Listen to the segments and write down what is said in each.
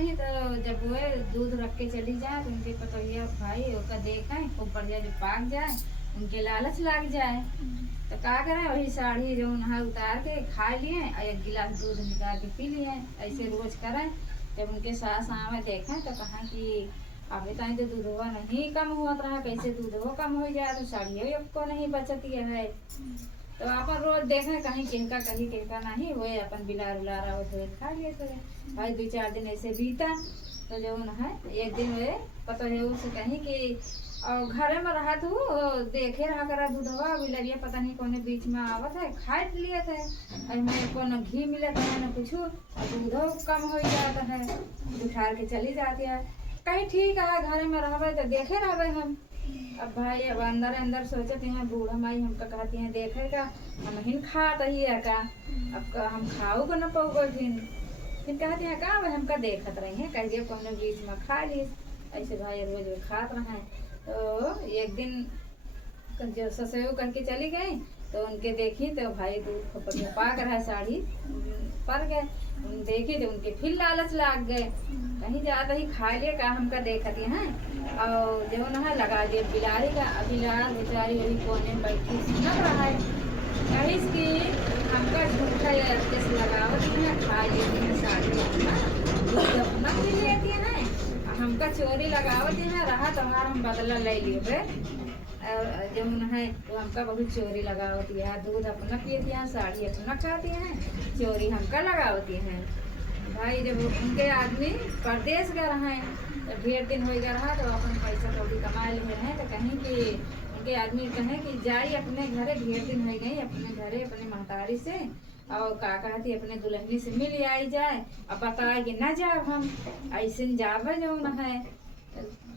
रही तो जब वो दूध रख के चली जाए तो उनके पतोहिया भाई ओका देखें खूब बढ़िया जो पाक जाए उनके लालच लाग जाए तो का करें वही साड़ी जो नहा उतार के खा लिए और एक गिलास दूध निकाल के पी लिए। ऐसे रोज करें। जब उनके सास आवे देखें तो कहा कि अभी तक तो दूधवा नहीं कम हुआ रहा, कैसे दूधवा कम हो जाए तो साड़ियों को नहीं बचती है। तो अपन रोज देखें कहीं किनका कहीं किनका नहीं हुए अपन बिलार उलारा हो तो खा लिए थे भाई। 2-4 दिन ऐसे बीता तो जो है एक दिन वे पता है उसे कहीं कि और घरे में रहा तू देखे रहा करा दूधवा बिलरिया पता नहीं कोने बीच में आवत है खा लिए थे और मैं को न घी मिले था न कुछ और दूधो कम हो जाता है उठार के चली जाती है कहीं ठीक है घरे में रहबे तो देखे रहबे हम। अब भाई अब अंदर अंदर सोचते हैं बूढ़ा माई हमका कहती हैं देखेगा हम हिन खात ही है का अब हम खाओ को न पाओगे फिर कहते हैं का भाई हमका देखत रही है कहिए कोनो बीच में खा ली ऐसे भाई रोज खात रहे हैं। तो एक दिन जो ससुर कह के चली गई तो उनके देखी तो भाई दूध पाक रहा है साड़ी पर गए देखी तो उनके फिर लालच लाग गए कहीं ज्यादा ही खा लिए का हमका देखती हैं और जो ना लगा दिए बिलारी का बिलार बेचारी वही कोने में बैठी सुनक रहा है कहीं की हमका झूठा जैसे लगावती है खा लेती है साड़ी अपना भी लेती है हमका चोरी लगावती है रहा तुम्हारा हम बदला ले लिए जो है वो हमका बहुत चोरी लगावती है दूध अपना पीती है साड़ी अपना खाती है चोरी हमका लगावती है। भाई जब उनके आदमी परदेश गए रहे तो ढेर दिन हो गया रहा तो अपन पैसा कौड़ी कमा लिए हैं तो कहीं कि उनके आदमी कहें कि जाई अपने घरे ढेर दिन हो गई अपने घरे अपने महतारी से और का कहती अपने दुल्हनी से मिल आई जाए अब बताए कि न जाब हम ऐसे जावे जो न है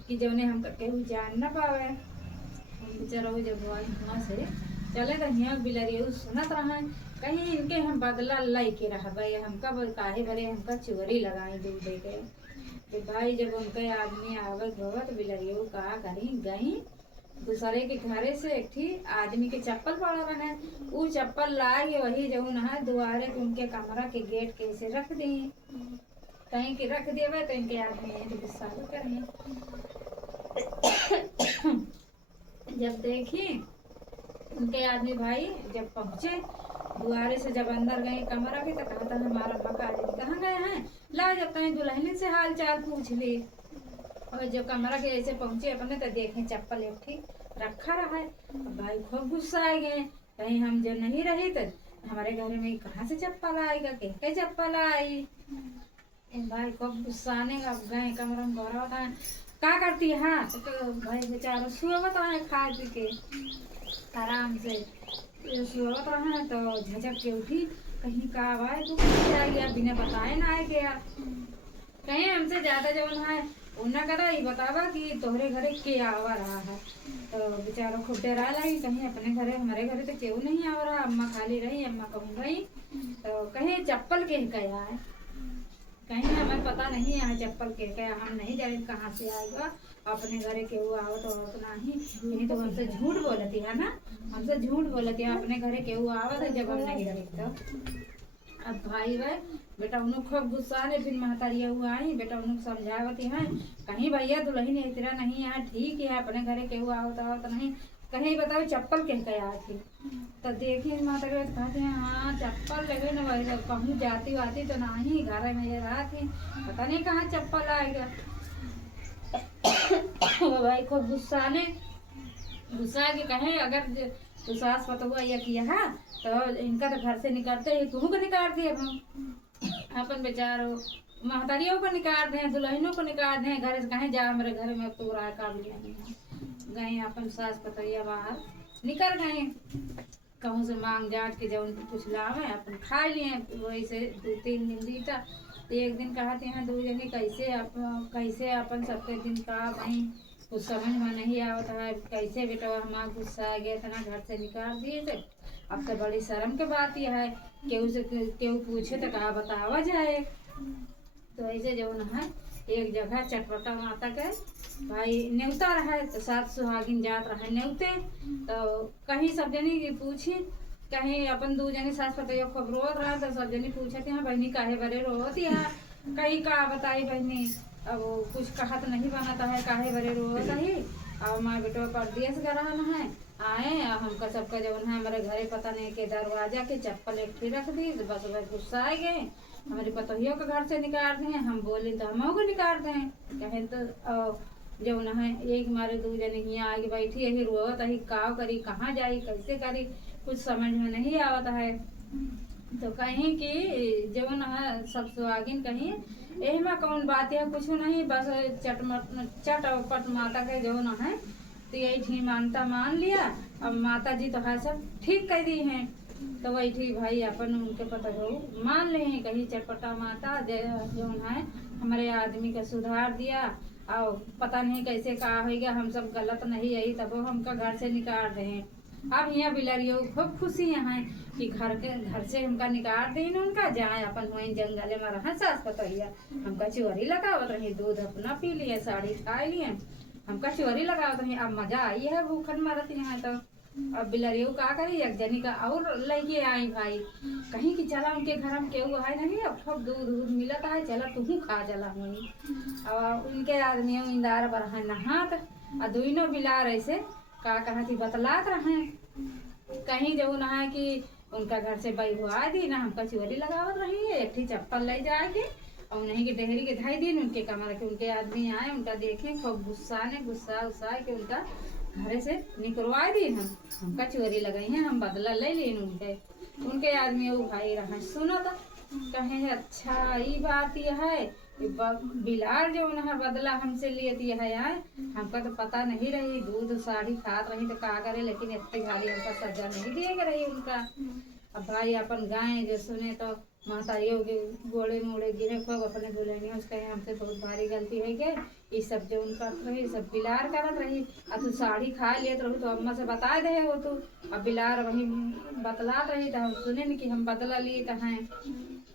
कि जो ने हम केहू जान न पावे बेचारा जब वहाँ से चले तो यहाँ बिलरिया सुनत रहा कहीं इनके हम बदला लाई के रहा हमका काहे भरे हमका चोरी लगाई दूध दे के तो भाई जब उनके आदमी आवत भवत बिलरिया कहा करी गई दूसरे के घरे से एक थी आदमी के चप्पल पड़ा रहे वो चप्पल लाई वही जो ना दुआरे के उनके कमरा के गेट कैसे रख दी कहीं के रख देवे तो इनके आदमी गुस्सा करें। जब देखी उनके आदमी भाई जब पहुँचे दुआरे से जब अंदर गए कमरा के तो कहा था हमारा मका आदमी कहाँ गए हैं ला जब तक दुल्हन से हाल चाल पूछ ली और जब कमरा के ऐसे पहुंचे अपने तो देखे चप्पल एक ठीक रखा रहा है भाई खूब गुस्सा आ गए कहीं हम जो नहीं रही तो हमारे घर में कहाँ से चप्पल आएगा कहीं चप्पल आई भाई खूब गुस्सा आने का गए कमरा में गौरा होता है क्या करती है हाँ तो भाई बेचारा सुबह है खा पी के आराम से सुबह है तो झटक के उठी कहीं का आवाज तो आ गया बिना बताए ना आए गया कहीं हमसे ज्यादा जवन है उन्हें कदा ये बतावा कि तोहरे घरे के आवा रहा है तो बेचारा खूब डरा लगी कहीं अपने घरे हमारे घरे तो क्यों नहीं आ रहा अम्मा खाली रही अम्मा कहूँ गई तो कहीं चप्पल के गया है कहीं हमें पता नहीं है चप्पल के गया हम नहीं जाने कहाँ से आएगा अपने घरे के वो आओ तो अपना ही नहीं तो हमसे झूठ बोलती है ना हमसे झूठ बोलती है अपने घरे के वो आवा तो जब हम नहीं रही तो अब भाई भाई बेटा उन्होंने खूब गुस्सा ने फिर महतारिया हुआ आई बेटा उन्होंने समझावती है कहीं भैया दुल्हन तेरा नहीं है ठीक है अपने घरे के हुआ होता तो नहीं कहीं बताओ चप्पल कह के आई थी तो देखिए माता के कहते हैं हाँ चप्पल लगे ना भाई कहूँ जाती आती तो नहीं घर में ये रहा थी पता नहीं कहाँ चप्पल आएगा। भाई खूब गुस्सा ने गुस्सा के कहे अगर तू सास पता हुआ या किया है तो इनका तो घर से निकालते ही तुम को निकाल दिए हम अपन बेचारो महतारियों को निकाल दें दुल्हनों को निकाल दें घर से कहीं जा मेरे घर में तो रहा काबिल नहीं गए अपन सास पतैया बाहर निकल गए कहूँ से मांग जाट के जब उनको कुछ लावे अपन खा लिए वही से 2-3 दिन बीता तो एक दिन कहते हैं दो जने कैसे अपन सबके दिन का भाई कुछ समझ में नहीं आवता है कैसे बेटा हमारा गुस्सा आ गया था ना घर से निकाल दिए थे अब तो बड़ी शर्म की बात यह है केहू से केहू पूछे तो कहा बतावा जाए तो ऐसे जो न है एक जगह चटपटा माता के भाई न्योता रहा तो 7 सुहागिन जात रहे न्योते तो कहीं सब जनी पूछी कहीं अपन 2 जने सास पतैया खूब रोत रहा तो सब जनी पूछे थे हाँ बहनी काहे बड़े रोती है कहीं का बताई बहनी, अब वो कुछ कहत नहीं बनता है, काहे बरे रोवत ही। अब माँ बेटो परदेश गरहन है, आए हमका सबका जवन है हमारे घरे पता नहीं के दरवाजा के चप्पल एक ठे रख दी, बस बस गुस्सा आ गए। हमारी पतोहियों के घर से निकाल दें, हम बोले तो हम को निकाल दें, कहें तो जो न है एक मारे दू जने यहाँ आगे बैठी यही रोवत ही, काव करी, कहाँ जाई, कैसे करी, कुछ समझ में नहीं आवत है। तो कहीं कि जो न है सब सुहागिन कहीं यही में कौन बात है, कुछ नहीं, बस चटपट माता के जो न है तो यही ठीक मानता मान लिया। अब माता जी तो है सब ठीक कह दी हैं, तो वही ठीक भाई अपन उनके पता हो मान ले हैं, कहीं चटपटा माता जो है हमारे आदमी का सुधार दिया। और पता नहीं कैसे कहा होगा, हम सब गलत नहीं आई तब हमका घर से निकाल रहे हैं। अब यहाँ बिलरियो खूब खुशी है कि घर से हमका निकाल दें, उनका जाए अपन वहीं जंगल में रहा, सास पतोहिया हमका चोरी लगावत रही, दूध अपना पी लिए, साड़ी खा लिए, हमका चोरी लगावत रही। अब मजा आई है भूखन मरत यहाँ तो। अब बिलरियो का करी, एक जनी का और लेके आई भाई, कहीं कि चला उनके घर हम केहू है नहीं, अब खूब दूध दूध मिलता है, चला तू खा चला हुई। अब उनके आदमी इंदार बरहा नहात और दोनों बिलार ऐसे का कहा थी बतलात रहे, कहीं जो ना है कि उनका घर से बई हुआ दी ना, हमका चोरी लगावत रही है, एक चप्पल ले जाएगी और उन्हीं की डेहरी के ढाई दिन उनके कमर के उनके आदमी आए, उनका देखे खूब गुस्सा ने गुस्सा उस्सा के उनका घरे से निकलवा दी, हमका चोरी लगाई है, हम बदला ले ली उनके आदमी वो भाई रहा सुनो तो कहे अच्छा ये बात यह है बिलार जो है बदला हमसे लिए दिया है यार, हमका तो पता नहीं रही, दूध साड़ी खात रही तो का करे, लेकिन इतनी भारी हमका सजा नहीं दिएगा रही उनका। अब भाई अपन गाय जो सुने तो महतारियों के गोड़े मोड़े गिरे खूब अपने दुल्हनियों से कहे हमसे बहुत भारी गलती है गए, ये सब जो उनका रही सब बिलार करत रही। अब तू साड़ी खा लिए तो तो अम्मा से बता दे हो तू, अब बिलार वही बतलात रही तो हम सुने न कि हम बदला लिए कहाँ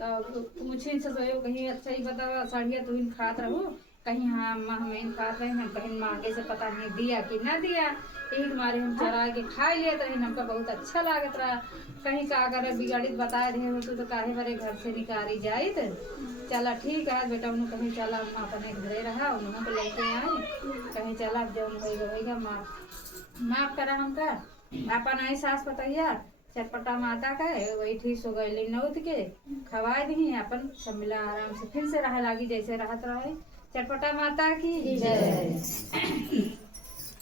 तो मुझे से सोयो कहीं अच्छा ही बता साड़िया तू इन खात रहो, कहीं हाँ अम्मा हमें खात रहे हैं, कहीं मांगे से पता नहीं दिया कि ना दिया, एक मारे हम चरा के खा लिए तो हमका बहुत अच्छा लागत रहा। कहीं का अगर बिगाड़ित बता रहे हो तो काहे भरे घर से निकाली जाए तो चला ठीक है बेटा, उन्होंने कहीं चला अम्मा अपने घरे रहा, उन्होंने को लेके आए, कहीं चला जो होगा माफ करा हमका। अपन आई सास पतैया चटपटा माता का वही ठीक सो गई नौत के खवा दी, अपन सब मिला आराम से फिर से रहा लागी जैसे रहत रहे। चटपटा माता की जय।